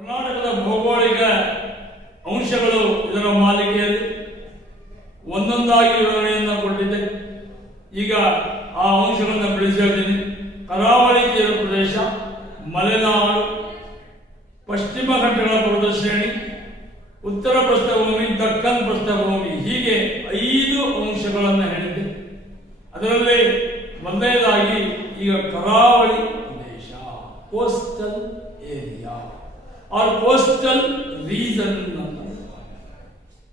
ಕರ್ನಾಟಕದ ಭೌಗೋಳಿಕ ಅಂಶಗಳು ಇದರ ಮಾಲಿಕೆಯಲ್ಲಿ ಒಂದೊಂದಾಗಿ ವಿವರಣೆಯನ್ನು ಕೊಟ್ಟಿದ್ದೆ. ಈಗ ಆ ಅಂಶಗಳನ್ನು ಬಿಡಿಸಿ ಹೇಳ್ತೀನಿ. ಕರಾವಳಿ ತೀರ ಪ್ರದೇಶ, ಮಲೆನಾಡು, ಪಶ್ಚಿಮ ಘಟ್ಟಗಳ ಪರ್ವತ ಶ್ರೇಣಿ, ಉತ್ತರ ಪ್ರಸ್ಥಭೂಮಿ, ದಕ್ಕನ್ ಪ್ರಸ್ಥಭೂಮಿ, ಹೀಗೆ 5 ಅಂಶಗಳನ್ನು ಹೇಳಿದ್ದೆ. ಅದರಲ್ಲಿ ಮೊದಲನೇದಾಗಿ ಈಗ ಕರಾವಳಿ ಪ್ರದೇಶ, coastal area or coastal region ಅಂತ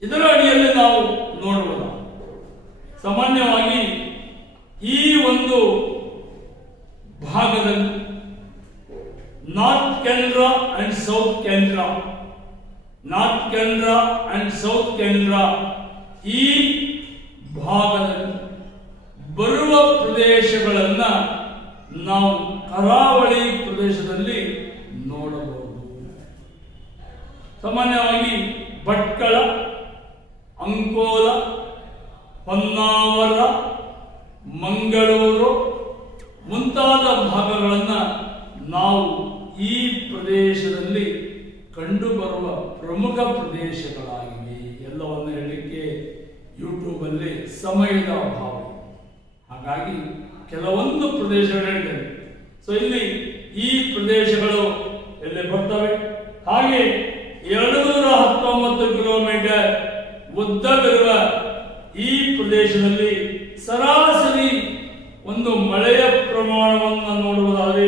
ಇದರ ಅಡಿಯಲ್ಲಿ ನಾವು ನೋಡುವುದು ಸಾಮಾನ್ಯವಾಗಿ ಈ ಒಂದು ಭಾಗದಲ್ಲಿ north Canara and south Canara, north Canara and south Canara ಈ ಭಾಗದಲ್ಲಿ ಬರುವ ಪ್ರದೇಶಗಳನ್ನ ನಾವು ಕರಾವಳಿ ಪ್ರದೇಶದಲ್ಲಿ ನೋಡಬಹುದು. ಸಾಮಾನ್ಯವಾಗಿ ಭಟ್ಕಳ, ಅಂಕೋಲ, ಹೊನ್ನಾವರ, ಮಂಗಳೂರು ಮುಂತಾದ ಭಾಗಗಳನ್ನು ನಾವು ಈ ಪ್ರದೇಶದಲ್ಲಿ ಕಂಡುಬರುವ ಪ್ರಮುಖ ಪ್ರದೇಶಗಳಾಗಿವೆ. ಎಲ್ಲವನ್ನು ಹೇಳಲಿಕ್ಕೆ ಯೂಟ್ಯೂಬಲ್ಲಿ ಸಮಯದ ಅಭಾವ, ಹಾಗಾಗಿ ಕೆಲವೊಂದು ಪ್ರದೇಶಗಳು ಹೇಳಿದ್ದೇವೆ. ಸೊ ಇಲ್ಲಿ ಈ ಪ್ರದೇಶಗಳು ಎಲ್ಲಿ ಬರ್ತವೆ. ಹಾಗೆ 219 ಕಿಲೋಮೀಟರ್ ಉದ್ದವಿರುವ ಈ ಪ್ರದೇಶದಲ್ಲಿ ಸರಾಸರಿ ಒಂದು ಮಳೆಯ ಪ್ರಮಾಣವನ್ನು ನೋಡುವುದಾದರೆ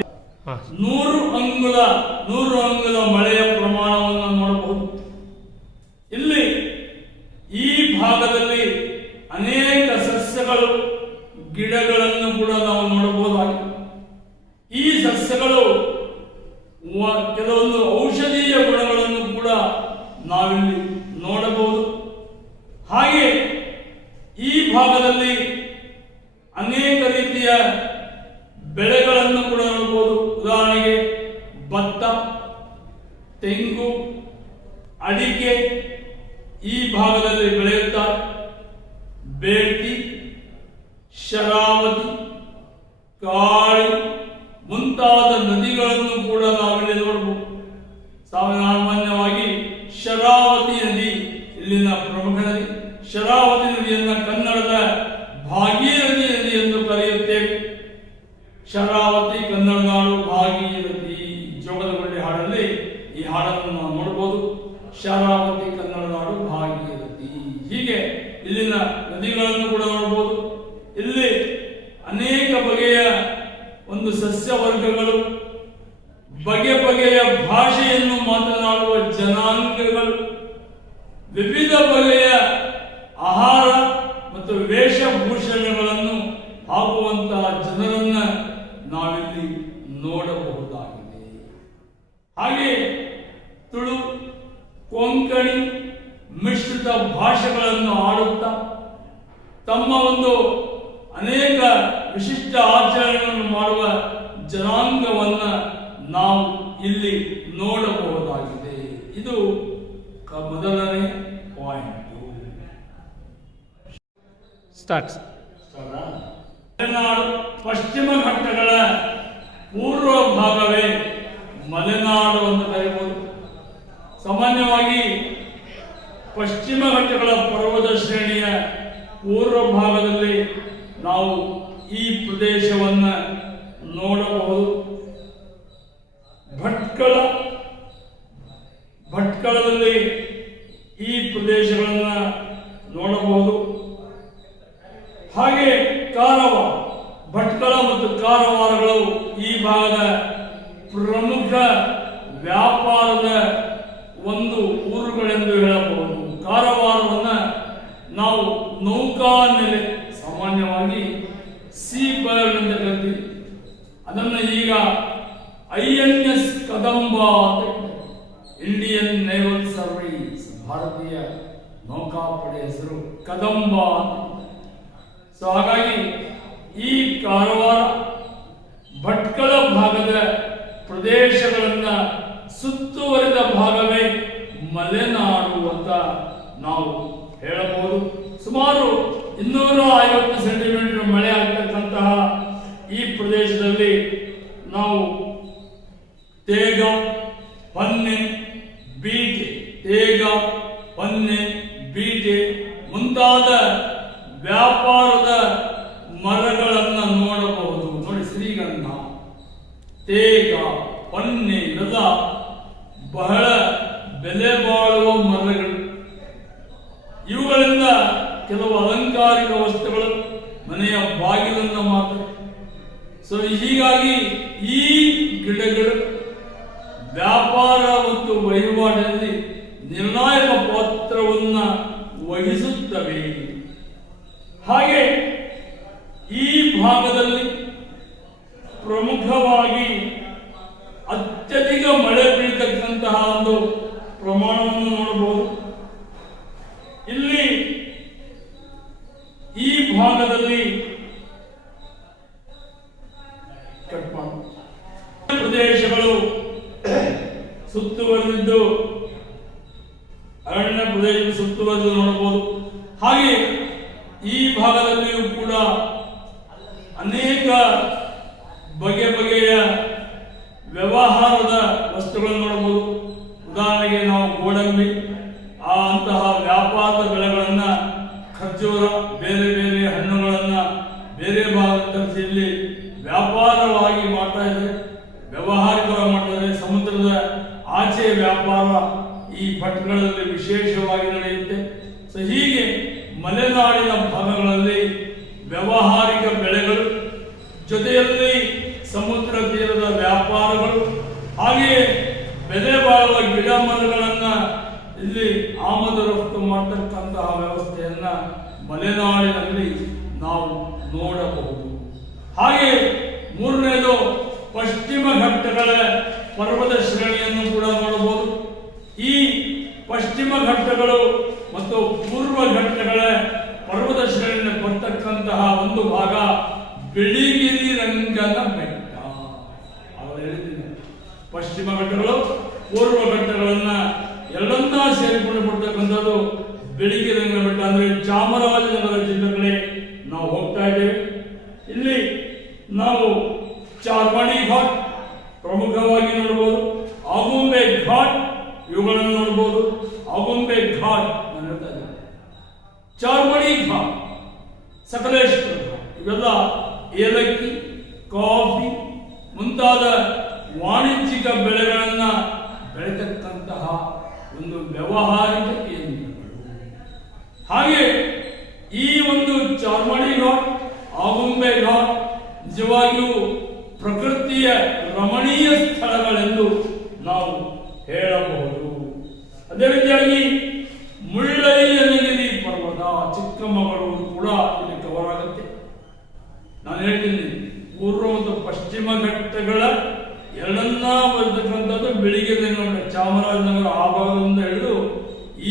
100 ಅಂಗುಲ ಮಳೆಯ ಪ್ರಮಾಣವನ್ನು ನೋಡಬಹುದು. ಇಲ್ಲಿ ಈ ಭಾಗದಲ್ಲಿ ಅನೇಕ ಸಸ್ಯಗಳು, ಗಿಡಗಳನ್ನು ಕೂಡ ನಾವು ನೋಡಬಹುದಾಗಿದೆ. ಈ ಸಸ್ಯಗಳು ಕೆಲವೊಂದು ಔಷಧೀಯ ಗುಣಗಳನ್ನು ಕೂಡ ನಾವಿಲ್ಲಿ ನೋಡಬಹುದು. ಹಾಗೆ ಈ ಭಾಗದಲ್ಲಿ ಅನೇಕ ರೀತಿಯ ಬೆಳೆಗಳನ್ನು ಕೂಡ ನೋಡಬಹುದು. ಉದಾಹರಣೆಗೆ ಭತ್ತ, ತೆಂಗು, ಅಡಿಕೆ ಈ ಭಾಗದಲ್ಲಿ ಬೆಳೆಯುತ್ತಾರೆ. ಬೇಟಿ, ಶರಾವತಿ, ಕಾಳಿ ಮುಂತಾದ ನದಿಗಳನ್ನು ಕೂಡ ನಾವಿಲ್ಲಿ ನೋಡಬಹುದು. ಸಾಮಾನ್ಯವಾಗಿ ಶರಾವತಿ ನದಿ ಇಲ್ಲಿನ ಪ್ರಮುಖ ನದಿ. ಶರಾವತಿ ನದಿಯನ್ನು ಕನ್ನಡದ ಭಾಗೀರಥಿ ನದಿ ಎಂದು ಕರೆಯುತ್ತೇವೆ. ಶರಾವತಿ ಕನ್ನಡ ನಾಡು ಭಾಗೀರಥಿ, ಜೋಗದಗುಂಡಿ ಹಾಡಲ್ಲಿ ಈ ಹಾಡನ್ನು ನಾವು ನೋಡಬಹುದು. ಶರಾವತಿ ಕನ್ನಡ ನಾಡು ಭಾಗೀರಥಿ, ಹೀಗೆ ಇಲ್ಲಿನ ನದಿಗಳನ್ನು ಕೂಡ ನೋಡಬಹುದು. ಇಲ್ಲಿ ಅನೇಕ ಬಗೆಯ ಒಂದು ಸಸ್ಯ ವರ್ಗಗಳು, ಬಗೆ ಬಗೆಯ ಭಾಷೆಯನ್ನು ಮಾತನಾಡುವ ಜನಾಂಗಗಳು, ವಿವಿಧ ಬಗೆಯ ಆಹಾರ ಮತ್ತು ವೇಷಭೂಷಣಗಳನ್ನು ಹಾಕುವಂತಹ ಜನರನ್ನ ನಾವಿಲ್ಲಿ ನೋಡಬಹುದಾಗಿದೆ. ಹಾಗೆ ತುಳು, ಕೊಂಕಣಿ ಮಿಶ್ರಿತ ಭಾಷೆಗಳನ್ನು ಆಡುತ್ತಾ ತಮ್ಮ ಒಂದು ಅನೇಕ ವಿಶಿಷ್ಟ ಆಚರಣೆಗಳನ್ನು ಮಾಡುವ ಜನಾಂಗವನ್ನ ನಾವು ಇಲ್ಲಿ ನೋಡಬಹುದಾಗಿದೆ. ಇದು ಮೊದಲನೇ ಪಾಯಿಂಟ್. ಮಲೆನಾಡು ಪಶ್ಚಿಮ ಘಟ್ಟಗಳ ಪೂರ್ವ ಭಾಗವೇ ಮಲೆನಾಡು ಅಂತ ಕರೆಯಬಹುದು. ಸಾಮಾನ್ಯವಾಗಿ ಪಶ್ಚಿಮ ಘಟ್ಟಗಳ ಪರ್ವತ ಶ್ರೇಣಿಯ ಪೂರ್ವ ಭಾಗದಲ್ಲಿ ನಾವು ಈ ಪ್ರದೇಶವನ್ನು ನೋಡಬಹುದು. ಭಟ್ಕಳದಲ್ಲಿ ಈ ಪ್ರದೇಶಗಳನ್ನು ನೋಡಬಹುದು. ಹಾಗೆ ಕಾರವಾರ, ಭಟ್ಕಳ ಮತ್ತು ಕಾರವಾರಗಳು ಈ ಭಾಗದ ಪ್ರಮುಖ ವ್ಯಾಪಾರದ ಒಂದು ಊರುಗಳೆಂದು ಹೇಳಬಹುದು. ಕಾರವಾರವನ್ನು ನಾವು ನೌಕಾನೆಲೆ, ಸಾಮಾನ್ಯವಾಗಿ ಸೀ ಬರ್ಡ್ ಅಂತ ಕರಿತೀವಿ. ಅದನ್ನು ಈಗ INS ಕದಂಬ ಅಂತ, ಇಂಡಿಯನ್ ನೇವಲ್ ಸರ್ವೀಸ್, ಭಾರತೀಯ ನೌಕಾಪಡೆ ಹೆಸರು ಕದಂಬ ಅಂತ. ಸೊ ಹಾಗಾಗಿ ಈ ಕಾರವಾರ, ಭಟ್ಕಳ ಭಾಗದ ಪ್ರದೇಶಗಳನ್ನು ಸುತ್ತುವರಿದ ಭಾಗವೇ ಮಲೆನಾಡು ಅಂತ ನಾವು ಹೇಳಬಹುದು. ಸುಮಾರು 250 ಸೆಂಟಿಮೀಟರ್ ಮಳೆ ಆಗ್ತಕ್ಕಂತಹ ಈ ಪ್ರದೇಶದಲ್ಲಿ ನಾವು ತೇಗ, ಹೊನ್ನೆ, ಮುಂತಾದ ವ್ಯಾಪಾರದ ಮರಗಳನ್ನು ನೋಡಬಹುದು. ನೋಡಿ, ಶ್ರೀಗಂಧ, ತೇಗ, ಪನ್ನೆ ಇವೆಲ್ಲ ಬಹಳ ಬೆಲೆ ಬಾಳುವ ಮರಗಳು. ಇವುಗಳಿಂದ ಕೆಲವು ಅಲಂಕಾರಿಕ ವಸ್ತುಗಳು ಮನೆಯ ಬಾಗಿಲನ್ನು ಮಾತ್ರ. ಹೀಗಾಗಿ ಈ ಗಿಡಗಳು ವ್ಯಾಪಾರ ಮತ್ತು ವಹಿವಾಟಿನಲ್ಲಿ ನಿರ್ಣಾಯಕ ಪಾತ್ರವನ್ನು ವಹಿಸುತ್ತವೆ. ಹಾಗೆ ಈ ಭಾಗದಲ್ಲಿ ಪ್ರಮುಖವಾಗಿ ಅತ್ಯಧಿಕ ಮಳೆ ಬೀಳತಕ್ಕಂತಹ ಒಂದು ಪ್ರಮಾಣವನ್ನು ನೋಡಬಹುದು. ಇಲ್ಲಿ ಈ ಭಾಗದಲ್ಲಿ ಪ್ರದೇಶಗಳು ಸುತ್ತುವರೆದಿದ್ದು, ಅರಣ್ಯ ಪ್ರದೇಶ ಸುತ್ತುವರೆದು ನೋಡಬಹುದು. ಹಾಗೆ ಈ ಭಾಗದಲ್ಲಿಯೂ ಕೂಡ ಅನೇಕ ಬಗೆ ಬಗೆಯ ವ್ಯವಹಾರದ ವಸ್ತುಗಳನ್ನು ನೋಡಬಹುದು. ಉದಾಹರಣೆಗೆ ನಾವು ಗೋಡಂಬಿ, ಅಂತಹ ವ್ಯಾಪಾರದ ಬೆಳೆಗಳನ್ನ, ಖರ್ಜೂರ, ಬೇರೆ ಬೇರೆ ಹಣ್ಣುಗಳನ್ನ ಬೇರೆ ಭಾಗದಲ್ಲಿ ಇಲ್ಲಿ ವ್ಯಾಪಾರವಾಗಿ ಮಾಡ್ತಾ ಇದ್ದಾರೆ, ವ್ಯವಹಾರಿಕವಾಗಿ ಮಾಡ್ತಾರೆ. ಸಮುದ್ರದ ಆಚೆ ವ್ಯಾಪಾರ ಈ ಭಟ್ಗಳಲ್ಲಿ ವಿಶೇಷವಾಗಿ ನಡೆಯುತ್ತೆ. ಹೀಗೆ ಮಲೆನಾಡಿನ ಭಾಗಗಳಲ್ಲಿ ವ್ಯವಹಾರಿಕ ಬೆಳೆಗಳು, ಜೊತೆಯಲ್ಲಿ ಸಮುದ್ರ ತೀರದ ವ್ಯಾಪಾರಗಳು, ಹಾಗೆಯೇ ಬೆಲೆ ಬಾಳುವ ಗಿಡ ಮರಗಳನ್ನ ಇಲ್ಲಿ ಆಮದು ರಫ್ತು ಮಾಡತಕ್ಕಂತಹ ವ್ಯವಸ್ಥೆಯನ್ನ ಮಲೆನಾಡಿನಲ್ಲಿ ನಾವು ನೋಡಬಹುದು. ಹಾಗೆ ಮೂರನೇದು ಪಶ್ಚಿಮ ಘಟ್ಟಗಳ ಪರ್ವತ ಶ್ರೇಣಿಯನ್ನು ಕೂಡ ನೋಡಬಹುದು. ಈ ಪಶ್ಚಿಮ ಘಟ್ಟಗಳು ಮತ್ತು ಪೂರ್ವ ಘಟ್ಟಗಳ ಪರ್ವತ ಶ್ರೇಣಿಯಲ್ಲಿ ಬರ್ತಕ್ಕಂತಹ ಒಂದು ಭಾಗ ಬಿಳಿಗಿರಿ ರಂಗನ ಬೆಟ್ಟ. ಪಶ್ಚಿಮ ಘಟ್ಟಗಳು ಪೂರ್ವ ಘಟ್ಟಗಳನ್ನ ಎರಡನ್ನ ಸೇರಿಕೊಂಡು ಕೊಡ್ತಕ್ಕಂಥದ್ದು ಬಿಳಿಗಿರಿ ರಂಗನ ಬೆಟ್ಟ. ಅಂದ್ರೆ ಚಾಮರಾಜನಗರ ಜಿಲ್ಲೆ ಕಡೆ ನಾವು ಹೋಗ್ತಾ ಇದ್ದೇವೆ. ಇಲ್ಲಿ ನಾವು ಚಾರ್ಮಾಡಿ ಘಾಟ್ ಪ್ರಮುಖವಾಗಿ ನೋಡಬಹುದು, ಆಗುಂಬೆ ಘಾಟ್ ಇವುಗಳನ್ನು ನೋಡಬಹುದು. ಆಗುಂಬೆ ಘಾಟ್ ನಾನು ಹೇಳ್ತಾ ಇದ್ದೇನೆ, ಚಾರ್ಮಾಡಿ ಘಾಟ್, ಸಕಲೇಶ್ವರ ಘಾಟ್ ಇವೆಲ್ಲ ಏಲಕ್ಕಿ, ಕಾಫಿ ಮುಂತಾದ ವಾಣಿಜ್ಯಿಕ ಬೆಳೆಗಳನ್ನ ಬೆಳೆತಕ್ಕಂತಹ ಒಂದು ವ್ಯವಹಾರಿಕ ಕೇಂದ್ರಗಳು. ಹಾಗೆ ಈ ಒಂದು ಚಾರ್ಮಾಡಿ ಘಾಟ್, ಆಗುಂಬೆ ಘಾಟ್ ನಿಜವಾಗಿಯೂ ಪ್ರಕೃತಿಯ ರಮಣೀಯ ಸ್ಥಳಗಳೆಂದು ನಾವು ಹೇಳಬಹುದು. ಅದೇ ರೀತಿಯಾಗಿ ಮುಳ್ಳಯ್ಯನಗಿರಿ ಪರ್ವತ, ಚಿಕ್ಕಮಗಳೂರು ಕೂಡ ಇಲ್ಲಿ ಕವರ್ ಆಗುತ್ತೆ. ನಾನು ಹೇಳ್ತೀನಿ, ಪೂರ್ವ ಮತ್ತು ಪಶ್ಚಿಮ ಘಟ್ಟಗಳ ಎರಡನ್ನ ಬರ್ತಕ್ಕಂಥದ್ದು ಬಿಳಿಗಿರಿ ರಂಗನ, ಚಾಮರಾಜನಗರ ಆ ಭಾಗದಿಂದ ಹಿಡಿದು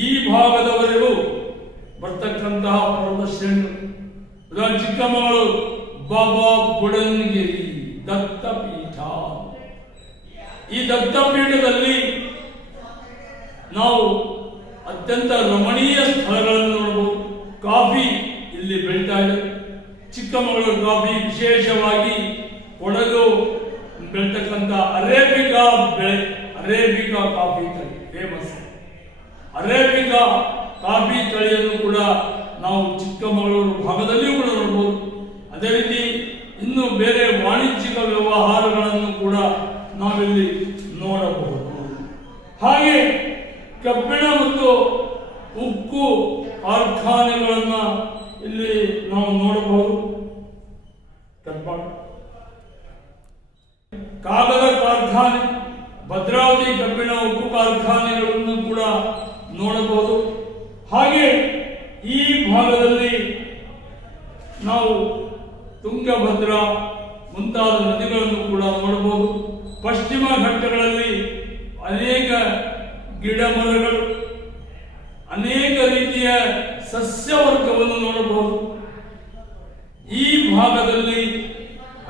ಈ ಭಾಗದವರೆಗೂ ಬರ್ತಕ್ಕಂತಹ ಪರ್ವತ ಶ್ರೇಣಿಗಳು. ಚಿಕ್ಕಮಗಳೂರು ಬಾಬಾ ಬುಡನ್ಗಿರಿ ದತ್ತಪೀಠ. ಈ ದತ್ತಪೀಠದಲ್ಲಿ ನಾವು ಅತ್ಯಂತ ರಮಣೀಯ ಸ್ಥಳಗಳನ್ನು ನೋಡಬಹುದು. ಕಾಫಿ ಇಲ್ಲಿ ಬೆಳೀತಾ ಇದೆ. ಚಿಕ್ಕಮಗಳೂರು ಕಾಫಿ, ವಿಶೇಷವಾಗಿ ಕೊಡಗು ಬೆಳತಕ್ಕಂಥ ಅರೇಬಿಕಾ ಬೆಳೆ, ಅರೇಬಿಕಾ ಕಾಫಿ ತಳಿ ಫೇಮಸ್. ಅರೇಬಿಕಾ ಕಾಫಿ ತಳಿಯನ್ನು ಕೂಡ ನಾವು ಚಿಕ್ಕಮಗಳೂರು ಭಾಗದಲ್ಲಿಯೂ ಕೂಡ ನೋಡಬಹುದು. ಅದೇ ರೀತಿ ಇನ್ನು ಬೇರೆ ವಾಣಿಜ್ಯಿಕ ವ್ಯವಹಾರಗಳನ್ನು ಕೂಡ ನಾವಿಲ್ಲಿ ನೋಡಬಹುದು. ಹಾಗೆ ಕಬ್ಬಿಣ ಮತ್ತು ಉಕ್ಕು ಕಾರ್ಖಾನೆಗಳನ್ನ ಇಲ್ಲಿ ನಾವು ನೋಡಬಹುದು. ಕಾಗದ ಕಾರ್ಖಾನೆ, ಭದ್ರಾವತಿ ಕಬ್ಬಿಣ ಉಕ್ಕು ಕಾರ್ಖಾನೆಗಳನ್ನು ಕೂಡ ನೋಡಬಹುದು. ಹಾಗೆ ಈ ಭಾಗದಲ್ಲಿ ನಾವು ತುಂಗಭದ್ರಾ ಮುಂತಾದ ನದಿಗಳನ್ನು ಕೂಡ ನೋಡಬಹುದು. ಪಶ್ಚಿಮ ಘಟ್ಟಗಳಲ್ಲಿ ಅನೇಕ ಗಿಡ ಮರಗಳು, ಅನೇಕ ರೀತಿಯ ಸಸ್ಯವರ್ಗವನ್ನು ನೋಡಬಹುದು. ಈ ಭಾಗದಲ್ಲಿ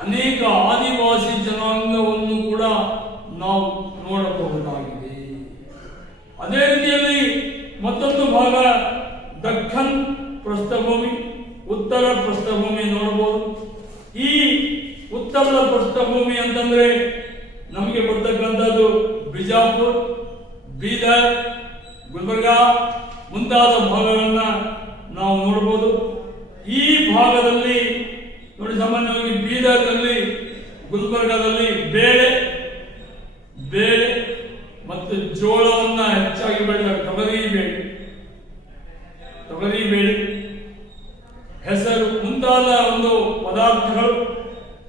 ಅನೇಕ ಆದಿವಾಸಿ ಜನಾಂಗವನ್ನು ಕೂಡ ನಾವು ನೋಡಬಹುದಾಗಿದೆ. ಅದೇ ರೀತಿಯಲ್ಲಿ ಮತ್ತೊಂದು ಭಾಗ ದಕ್ಕನ್ ಪ್ರಸ್ಥಭೂಮಿ, ಉತ್ತರ ಪ್ರಸ್ಥಭೂಮಿ ನೋಡಬಹುದು. ಈ ಉತ್ತರ ಪ್ರಸ್ಥಭೂಮಿ ಅಂತಂದ್ರೆ ನಮಗೆ ಬರ್ತಕ್ಕಂಥದ್ದು ಬಿಜಾಪುರ್, ಬೀದರ್, ಗುಲ್ಬರ್ಗಾ ಮುಂತಾದ ಭಾಗಗಳನ್ನ ನಾವು ನೋಡಬಹುದು. ಈ ಭಾಗದಲ್ಲಿ ನೋಡಿ, ಸಾಮಾನ್ಯವಾಗಿ ಬೀದರ್ನಲ್ಲಿ, ಗುಲ್ಬರ್ಗಾದಲ್ಲಿ ಬೇಳೆ ಮತ್ತು ಜೋಳವನ್ನ ಹೆಚ್ಚಾಗಿ ಬೆಳೆದ ತೊಗರಿ ಬೇಳೆ, ಹೆಸರು ಮುಂತಾದ ಒಂದು ಪದಾರ್ಥಗಳು,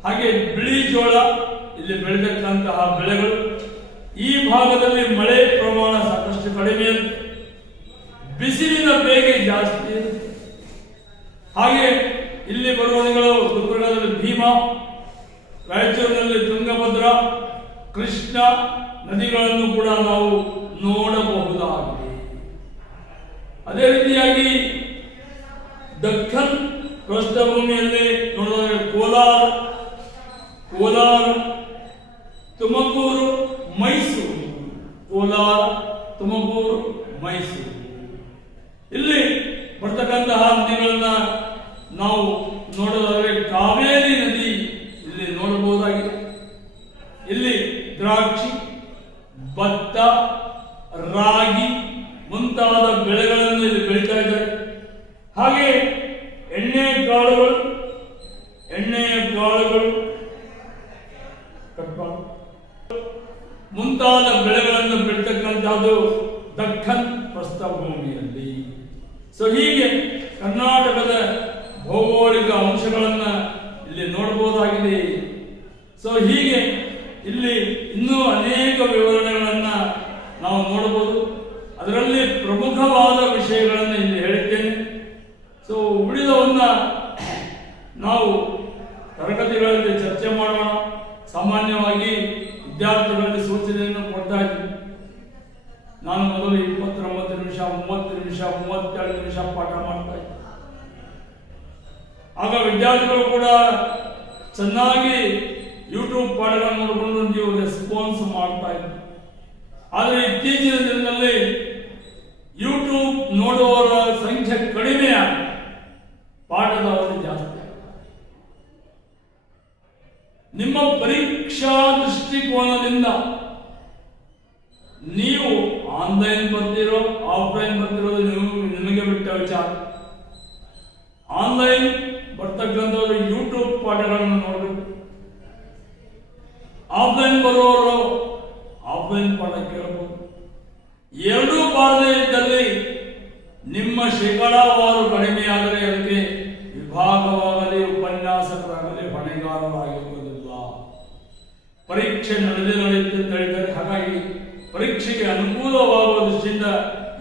ಹಾಗೆ ಬಿಳಿ ಜೋಳ ಇಲ್ಲಿ ಬೆಳೆದಕ್ಕಂತಹ ಬೆಳೆಗಳು. ಈ ಭಾಗದಲ್ಲಿ ಮಳೆ ಪ್ರಮಾಣ ಸಾಕಷ್ಟು ಕಡಿಮೆ ಇರುತ್ತೆ, ಬಿಸಿಲಿನ ಬೇಗೆ ಜಾಸ್ತಿ ಇರುತ್ತೆ. ಹಾಗೆ ಇಲ್ಲಿ ಬರುವ ನದಿಗಳು ಗುಲ್ಬರ್ಗಾದಲ್ಲಿ ಭೀಮಾ, ರಾಯಚೂರಿನಲ್ಲಿ ತುಂಗಭದ್ರಾ, ಕೃಷ್ಣ ನದಿಗಳನ್ನು ಕೂಡ ನಾವು ನೋಡಬಹುದಾಗಿದೆ. ಅದೇ ರೀತಿಯಾಗಿ ದಕ್ಕನ್ ಪ್ರಸ್ಥಭೂಮಿಯಲ್ಲಿ ನೋಡಿದರೆ ಕೋಲಾರ, ತುಮಕೂರು, ಮೈಸೂರು, ಮೈಸೂರು, ಇಲ್ಲಿ ಬರ್ತಕ್ಕಂತಹ ನದಿಗಳನ್ನ ನಾವು ನೋಡೋದಾದ್ರೆ ಕಾವೇರಿ ನದಿ ಇಲ್ಲಿ ನೋಡಬಹುದಾಗಿದೆ. ಇಲ್ಲಿ ದ್ರಾಕ್ಷಿ, ಭತ್ತ, ರಾಗಿ ಮುಂತಾದ ಬೆಳೆಗಳನ್ನು ಇಲ್ಲಿ ಬೆಳೀತಾ ಇದ್ದಾರೆ. ಹಾಗೆ ಎಣ್ಣೆಯ ಕಾಳುಗಳು ಮುಂತಾದ ಬೆಳೆಗಳನ್ನು ಬೆಳೀತಕ್ಕಂಥದ್ದು ದಕ್ಕನ್ ಪ್ರಸ್ಥಭೂಮಿಯಲ್ಲಿ. ಸೊ ಹೀಗೆ ಕರ್ನಾಟಕದ ಭೌಗೋಳಿಕ ಅಂಶಗಳನ್ನ ಇಲ್ಲಿ ನೋಡಬಹುದಾಗಿದೆ. ಸೊ ಹೀಗೆ ಇಲ್ಲಿ ಇನ್ನೂ ಅನೇಕ ವಿವರಣೆಗಳನ್ನ ನಾವು ನೋಡಬಹುದು. ಅದರಲ್ಲಿ ಪ್ರಮುಖವಾದ ವಿಷಯಗಳನ್ನು ಇಲ್ಲಿ ಹೇಳಿದ್ದೇನೆ. ಸೊ ಉಳಿದವನ್ನ ನಾವು ತರಗತಿಗಳಲ್ಲಿ ಚರ್ಚೆ ಮಾಡೋಣ. ಸಾಮಾನ್ಯವಾಗಿ ವಿದ್ಯಾರ್ಥಿಗಳಲ್ಲಿ ಸೂಚನೆಯನ್ನು ಕೊಡ್ತಾ ಇದ್ದೀನಿ. ನಾನು ಮೊದಲು 29 ನಿಮಿಷ, 30 ನಿಮಿಷ, 32 ನಿಮಿಷ ಪಾಠ ಮಾಡ್ತಾ ಇದ್ದೆ. ಆಗ ವಿದ್ಯಾರ್ಥಿಗಳು ಕೂಡ ಚೆನ್ನಾಗಿ ಯೂಟ್ಯೂಬ್ ಪಾಠಗಳನ್ನು ನೋಡಿಕೊಂಡು ನೀವು ರೆಸ್ಪಾನ್ಸ್ ಮಾಡ್ತಾ ಇದ್ದರು. ಆದರೆ ಇತ್ತೀಚಿನ ದಿನದಲ್ಲಿ ಯೂಟ್ಯೂಬ್ ನೋಡುವವರ ಸಂಖ್ಯೆ ಕಡಿಮೆ ಆಗಿದೆ, ಪಾಠದ ಅವಧಿ ಜಾಸ್ತಿ. ನಿಮ್ಮ ಪರೀಕ್ಷಾ ದೃಷ್ಟಿಕೋನದಿಂದ ನೀವು ಆನ್ಲೈನ್ ಬರ್ತಿರೋ ಆಫ್ಲೈನ್ ಬರ್ತಿರೋದು ನಿಮಗೆ ಬಿಟ್ಟ ವಿಚಾರ. ಆನ್ಲೈನ್ ಬರ್ತಕ್ಕಂಥವ್ರು ಯೂಟ್ಯೂಬ್ ಪಾಠಗಳನ್ನು ನೋಡಬೇಕು. ಆಫ್ಲೈನ್ ಬರುವವರು ಆಫ್ಲೈನ್ ಪಾಠ ಕೇಳಬಹುದು. ಎರಡೂ ಬಾರದೇ ಇದ್ದಲ್ಲಿ ನಿಮ್ಮ ಶೇಕಡಾವಾರು ಕಡಿಮೆ ಆದರೆ ಅದಕ್ಕೆ ವಿಭಾಗವಾಗಲಿ ಉಪನ್ಯಾಸಕರಾಗಲಿ ಹೊಣೆಗಾರರಾಗಿರುವುದಿಲ್ಲ. ಪರೀಕ್ಷೆ ನಡೆಯುತ್ತೆ ಅಂತ ಹೇಳಿದ್ದಾರೆ. ಹಾಗಾಗಿ ಪರೀಕ್ಷೆಗೆ ಅನುಕೂಲವಾಗುವ ದೃಷ್ಟಿಯಿಂದ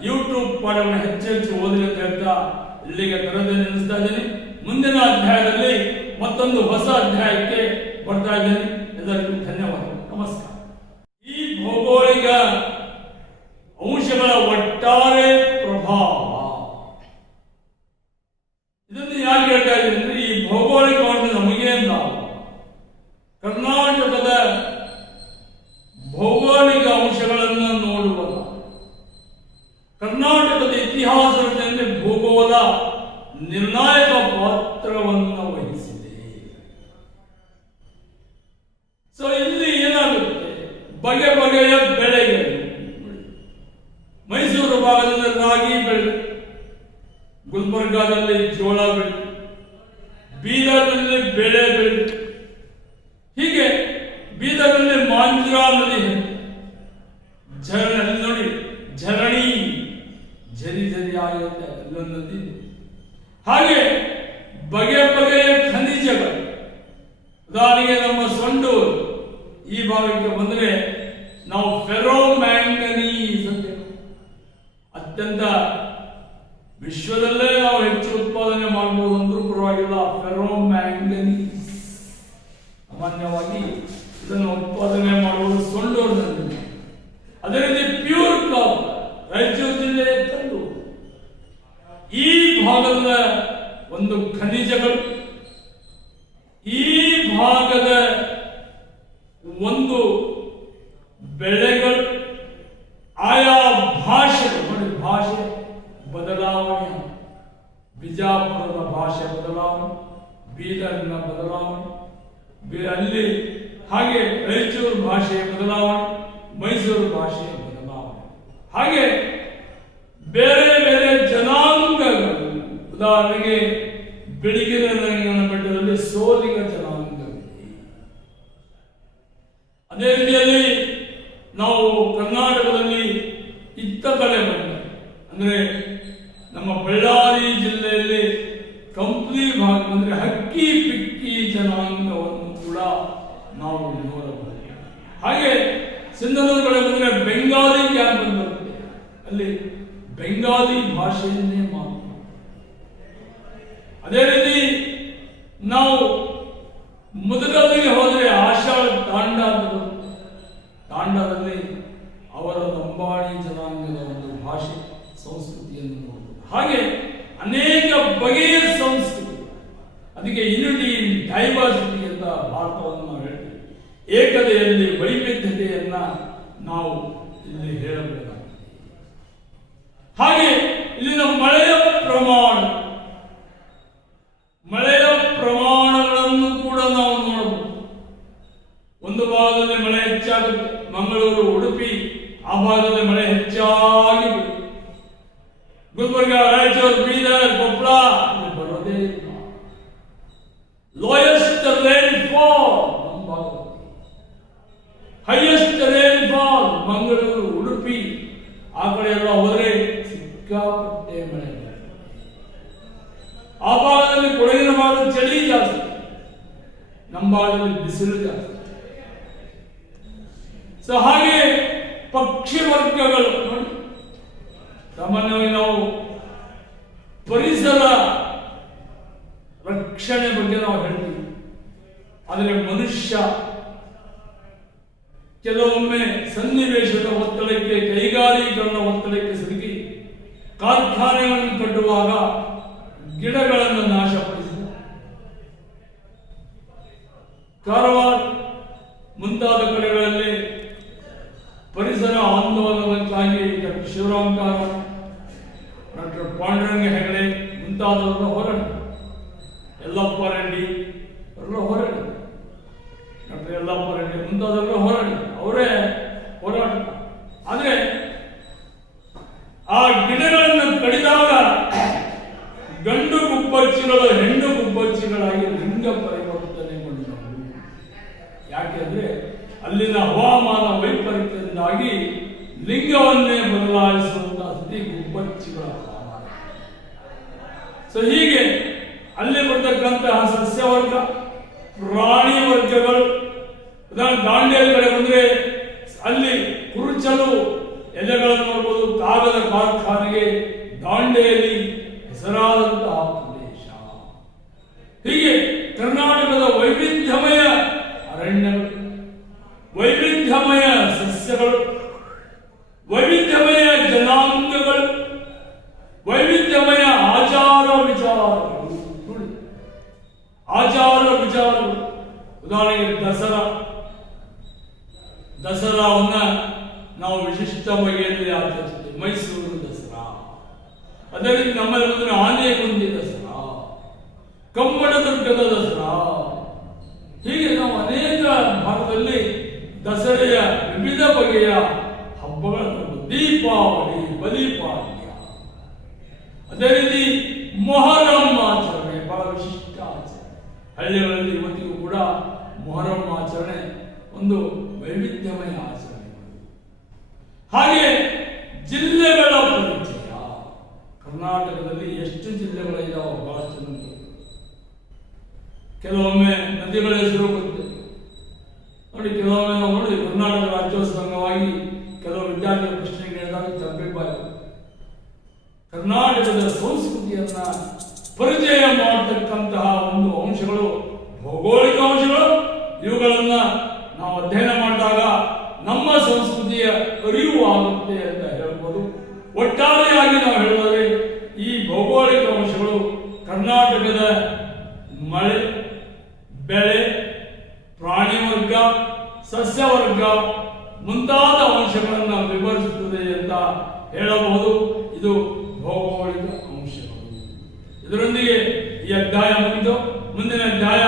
ಯೂಟ್ಯೂಬ್ ಪಾಠವನ್ನು ಹೆಚ್ಚೆಚ್ಚು ಓದಲಿ ಅಂತ ಹೇಳ್ತಾ ಇಲ್ಲಿಗೆ ತರದೆ ನಿಲ್ಲಿಸ್ತಾ ಇದ್ದೀನಿ. ಮುಂದಿನ ಅಧ್ಯಾಯದಲ್ಲಿ ಮತ್ತೊಂದು ಹೊಸ ಅಧ್ಯಾಯಕ್ಕೆ ಬರ್ತಾ ಇದ್ದೀನಿ. ಎಲ್ಲರಿಗೂ ಧನ್ಯವಾದಗಳು. ನಮಸ್ಕಾರ. ಈ ಭೌಗೋಳಿಕ ಅಂಶಗಳ ಒಟ್ಟಾರೆ ಪ್ರಭಾವ, ಇದನ್ನು ಯಾಕೆ ಹೇಳ್ತಾ ಇದ್ದೀನಿ ಅಂದ್ರೆ, ಈ ಭೌಗೋಳಿಕ ಅಂಶ ನಮಗೆ ಕರ್ನಾಟಕದ ಭೌಗೋಳಿಕ ಅಂಶಗಳನ್ನು ನೋಡುವಲ್ಲ. ಕರ್ನಾಟಕದ ಇತಿಹಾಸದಲ್ಲಿ ಭೂಗೋಳ ನಿರ್ಣಾಯಕ ಪಾತ್ರವನ್ನು ವಹಿಸಿದೆ. ಸೊ ಇಲ್ಲಿ ಏನಾಗುತ್ತೆ, ಬಗೆ ಬಗೆಯ ಬೆಳೆಗಳು. ಮೈಸೂರು ಭಾಗದಲ್ಲಿ ರಾಗಿ ಬೆಳೆ, ಗುಲ್ಬರ್ಗಾದಲ್ಲಿ ಜೋಳ ಬೆಳೆ, ಬೀದರ್ನಲ್ಲಿ ಬೆಳೆ ಬೆಳೆ. ಹೀಗೆ ಬೀದರ್ನಲ್ಲಿ ಮಾಂಜ್ರಾ ನದಿ, ನೋಡಿ ಝರಣಿ ಝರಿ ಆಗುತ್ತೆ ಅಲ್ಲೊಂದು ನದಿ. ಹಾಗೆ ಬಗೆ ಬಗೆಯ ಖನಿಜಗಳು, ಉದಾಹರಣೆಗೆ ನಮ್ಮ ಸೊಂಡೂರು ಈ ಭಾಗಕ್ಕೆ ಬಂದರೆ ನಾವು ಫೆರೋಮ್ಯಾಂಗನೀಸ್ ಅಂತ, ಅತ್ಯಂತ ವಿಶ್ವದಲ್ಲೇ ನಾವು ಹೆಚ್ಚು ಉತ್ಪಾದನೆ ಮಾಡಬಹುದು ಅಂದ್ರೂ ಪರವಾಗಿಲ್ಲ. ಫೆರೋಮ್ಯಾಂಗನೀಸ್ ಸಾಮಾನ್ಯವಾಗಿ ಇದನ್ನು ಉತ್ಪಾದನೆ ಮಾಡುವುದು ಸೊಂಡೂರಿನಲ್ಲಿ. ಅದೇ ರೀತಿ ಪ್ಯೂರ್ ಕಾಪರ್ ರಾಯಚೂರು ಜಿಲ್ಲೆಯ ತಂದು. ಈ ಭಾಗದ ಒಂದು ಖನಿಜಗಳು, ಈ ಭಾಗದ ಒಂದು ಬೆಳೆಗಳು, ಆಯಾ ಭಾಷೆಗಳು. ನೋಡಿ, ಭಾಷೆ ಬದಲಾವಣೆ, ಬಿಜಾಪುರದ ಭಾಷೆ ಬದಲಾವಣೆ, ಬೀದರ್ನ ಬದಲಾವಣೆ, ಅಲ್ಲಿ ಹಾಗೆ ರಾಯಚೂರು ಭಾಷೆಯ ಬದಲಾವಣೆ, ಮೈಸೂರು ಭಾಷೆಯ ಬದಲಾವಣೆ. ಹಾಗೆ ಬೇರೆ ಬೇರೆ ಜನಾಂಗಗಳು, ಉದಾಹರಣೆಗೆ ಬೆಳಗಿನ ರಂಗನ ಬೆಟ್ಟದಲ್ಲಿ ಸೋಲಿಗ ಜನಾಂಗವಿದೆ. ಅದೇ ರೀತಿಯಲ್ಲಿ ನಾವು ಕರ್ನಾಟಕದಲ್ಲಿ ಇತ್ತ ಕಡೆ ಬಂದ ಅಂದ್ರೆ ನಮ್ಮ ಬಳ್ಳಾರಿ ಜಿಲ್ಲೆಯಲ್ಲಿ ಕಂಪ್ಲಿ ಭಾಗ ಅಂದ್ರೆ ಹಕ್ಕಿ ಪಿಕ್ಕಿ ಜನಾಂಗವನ್ನು ಕೂಡ ನಾವು ನೋಡಬಹುದು. ಹಾಗೆ ಸಿಂಧನೂರು ಕಡೆ ಬಂದ್ರೆ ಬೆಂಗಾಲಿ ಕ್ಯಾಂಪ್ ಅಂತ ಬರುತ್ತೆ, ಅಲ್ಲಿ ಬೆಂಗಾಲಿ ಭಾಷೆಯನ್ನೇ ಮಾತು. ಅದೇ ರೀತಿ ನಾವು ಮುದಗಲ್ಲಿಗೆ ಹೋದರೆ ಆಷಾಢ ತಾಂಡ ಅಂತ ಬರುತ್ತೆ, ತಾಂಡದಲ್ಲಿ ಅವರ ಲಂಬಾಣಿ ಜನಾಂಗದ ಒಂದು ಭಾಷೆ ಸಂಸ್ಕೃತಿಯನ್ನು ನೋಡಬಹುದು. ಹಾಗೆ ಅನೇಕ ಬಗೆಯ ಸಂಸ್ಕೃತಿ, ಅದಕ್ಕೆ ಯುನಿಟಿ ಇನ್ ಡೈವರ್ಸಿಟಿ ಅಂತ ಭಾರತವನ್ನು ನಾವು ಹೇಳ್ತೀವಿ. ಏಕತೆಯಲ್ಲಿ ವೈವಿಧ್ಯತೆಯನ್ನ ನಾವು ಇಲ್ಲಿ ಹೇಳಬೇಕಾಗಿದೆ. ಹಾಗೆ ಇಲ್ಲಿನ ಮಳೆಯ ಪ್ರಮಾಣಗಳನ್ನು ಕೂಡ ನಾವು ನೋಡಬಹುದು. ಒಂದು ಭಾಗದಲ್ಲಿ ಮಳೆ ಹೆಚ್ಚಾಗುತ್ತೆ, ಮಂಗಳೂರು, ಉಡುಪಿ ಆ ಭಾಗದಲ್ಲಿ ಮಳೆ ಹೆಚ್ಚಾಗಿ, ಗುಲ್ಬರ್ಗ, ರಾಯಚೂರು, ಬೀದರ್, ಕೊಪ್ಪಳ ಬರೋದೇ ಇಲ್ಲ. ಲೋಯೆಸ್ಟ್ ರೈನ್ಫಾಲ್ ನಮ್ಮ ಭಾಗದಲ್ಲಿ, ಹೈಯೆಸ್ಟ್ ರೈನ್ಫಾಲ್ ಮಂಗಳೂರು, ಉಡುಪಿ ಆ ಕಡೆ ಎಲ್ಲ ಹೋದರೆ ಸಿಕ್ಕಾಪಟ್ಟೆ ಮಳೆ. ಆ ಭಾಗದಲ್ಲಿ ಕೊಡಗಿನ ಭಾಗದಲ್ಲಿ ಚಳಿ ಜಾಸ್ತಿ, ನಮ್ಮ ಭಾಗದಲ್ಲಿ ಬಿಸಿಲು ಜಾಸ್ತಿ. ಸೊ ಹಾಗೆ ಪಕ್ಷಿ ವರ್ಗಗಳು ನೋಡಿ, ಸಾಮಾನ್ಯವಾಗಿ ನಾವು ಪರಿಸರ ರಕ್ಷಣೆ ಬಗ್ಗೆ ನಾವು ಹೇಳ್ತೀವಿ, ಆದರೆ ಮನುಷ್ಯ ಕೆಲವೊಮ್ಮೆ ಸನ್ನಿವೇಶದ ಒತ್ತಡಕ್ಕೆ, ಕೈಗಾರೀಕರಣ ಒತ್ತಡಕ್ಕೆ ಸಿಲುಕಿ ಕಾರ್ಖಾನೆಗಳನ್ನು ಕಟ್ಟುವಾಗ ಗಿಡಗಳನ್ನು ನಾಶಪಡಿಸಿದ. ಕಾರವಾರ ಮುಂತಾದ ಕಡೆಗಳಲ್ಲಿ ಪರಿಸರ ಆಂದೋಲನಕ್ಕಾಗಿ ಡಾಕ್ಟರ್ ಶಿವರಾಮ್ ಕಾರವಾರ, ಡಾಕ್ಟರ್ ಪಾಂಡುರಂಗ ಹೆಗಡೆ ಮುಂತಾದವರ ಹೋರಾಟ, ಯಲ್ಲಪ್ಪ ರೆಡ್ಡಿ ಅವರ ಹೋರಾಟ, ಡಾಕ್ಟರ್ ಯಲ್ಲಪ್ಪ ರೆಡ್ಡಿ ಮುಂತಾದವರ ಹೋರಾಟ, ಅವರೇ ಹೋರಾಟ. ಆದರೆ ಆ ಗಿಡಗಳನ್ನು ಕಡಿದಾಗ ಗಂಡು ಗುಬ್ಬಚ್ಚಿಗಳು ಹೆಣ್ಣು ಗುಬ್ಬಚ್ಚಿಗಳಾಗಿ ಲಿಂಗ ಪರಿವರ್ತನೆಗೊಂಡವು. ಯಾಕೆಂದ್ರೆ ಅಲ್ಲಿನ ಹವಾಮಾನ ವೈಪರೀತ್ಯದಿಂದಾಗಿ ಲಿಂಗವನ್ನೇ ಬದಲಾಯಿಸುವಂತಹ ಸ್ಥಿತಿ ಗುಬ್ಬಚ್ಚಿಗಳ ಹವಾಮಾನ. ಸೊ ಹೀಗೆ ಅಲ್ಲಿ ಬರ್ತಕ್ಕಂತಹ ಸಸ್ಯವರ್ಗ, ಪ್ರಾಣಿ ವರ್ಗಗಳು, ಉದಾಹರಣೆ ದಾಂಡೇಲಿ ಕಡೆ ಬಂದ್ರೆ ಅಲ್ಲಿ ಕುರುಚಲು ಎಲೆಗಳನ್ನು ನೋಡಬಹುದು. ಕಾಗದ ಕಾರ್ಖಾನೆಗೆ ದಾಂಡೇಲಿ ಹೆಸರಾದಂತಹ ಪ್ರದೇಶ. ಹೀಗೆ ಕರ್ನಾಟಕದ ವೈವಿಧ್ಯಮಯ ಅರಣ್ಯಗಳು, ವೈವಿಧ್ಯಮಯ ಸಸ್ಯಗಳು, ವೈವಿಧ್ಯಮಯ ಜನಾಂಗಗಳು, ವೈವಿಧ್ಯಮಯ ಆಚಾರ ವಿಚಾರಗಳು. ಆಚಾರ ವಿಚಾರಗಳು ಉದಾಹರಣೆಗೆ ದಸರಾವನ್ನ ನಾವು ವಿಶಿಷ್ಟ ಬಗೆಯಲ್ಲಿ ಆಚರಿಸುತ್ತೇವೆ. ಮೈಸೂರು ದಸರಾ, ಅದೇ ರೀತಿ ನಮ್ಮಲ್ಲಿ ಬಂದರೆ ಆನೆಗುಂದಿ ದಸರಾ, ಕಮ್ಮಡದುರ್ಗದ ದಸರಾ. ಹೀಗೆ ನಾವು ಅನೇಕ ಭಾಗದಲ್ಲಿ ದಸರೆಯ ವಿವಿಧ ಬಗೆಯ ಹಬ್ಬಗಳನ್ನು, ದೀಪಾವಳಿ, ಬಲಿಪಾಡ್ಯ, ಅದೇ ರೀತಿ ಮೊಹರಂ ಆಚರಣೆ ಬಹಳ ವಿಶಿಷ್ಟ ಆಚರಣೆ. ಹಳ್ಳಿಗಳಲ್ಲಿ ಇವತ್ತಿಗೂ ಕೂಡ ಮೊಹರಂ ಆಚರಣೆ ಒಂದು ವೈವಿಧ್ಯಮಯ ಆಚರಣೆ. ಹಾಗೆ ಜಿಲ್ಲೆಗಳ ಪರಿಚಯ, ಕರ್ನಾಟಕದಲ್ಲಿ ಎಷ್ಟು ಜಿಲ್ಲೆಗಳಿದಾವೆ ಬಹಳಷ್ಟು ಜನರು. ಕೆಲವೊಮ್ಮೆ ನದಿಗಳ ಹೆಸರು ಗೊತ್ತು ನೋಡಿ, ಕೆಲವೊಮ್ಮೆ ನಾವು ನೋಡಿ ಕರ್ನಾಟಕ ರಾಜ್ಯೋತ್ಸವ ಅಂಗವಾಗಿ ಕೆಲವು ವಿದ್ಯಾರ್ಥಿಗಳ ಪ್ರಶ್ನೆ ಕೇಳಿದಾಗ ಚಂಪೆಬಾಯಿ ಕರ್ನಾಟಕದ ಸಂಸ್ಕೃತಿಯನ್ನ ಪರಿಚಯ ಮಾಡತಕ್ಕಂತಹ ಒಂದು ಅಂಶಗಳು, ಭೌಗೋಳಿಕ ಅಂಶಗಳು, ಇವುಗಳನ್ನ ನಾವು ಅಧ್ಯಯನ ಮಾಡಿದಾಗ ನಮ್ಮ ಸಂಸ್ಕೃತಿಯ ಅರಿವು ಆಗುತ್ತೆ ಅಂತ ಹೇಳ್ಬೋದು. ಒಟ್ಟಾರೆಯಾಗಿ ನಾವು ಹೇಳಿದರೆ ಈ ಭೌಗೋಳಿಕ ಅಂಶಗಳು ಕರ್ನಾಟಕದ ಮಳೆ, ಬೆಳೆ, ಪ್ರಾಣಿ ವರ್ಗ, ಸಸ್ಯ ವರ್ಗ ಮುಂತಾದ ಅಂಶಗಳನ್ನು ವಿವರಿಸುತ್ತದೆ ಅಂತ ಹೇಳಬಹುದು. ಇದು ಭೌಗೋಳಿಕ ಅಂಶಗಳು. ಇದರೊಂದಿಗೆ ಈ ಅಧ್ಯಾಯ ಮುಗಿದು ಮುಂದಿನ ಅಧ್ಯಾಯ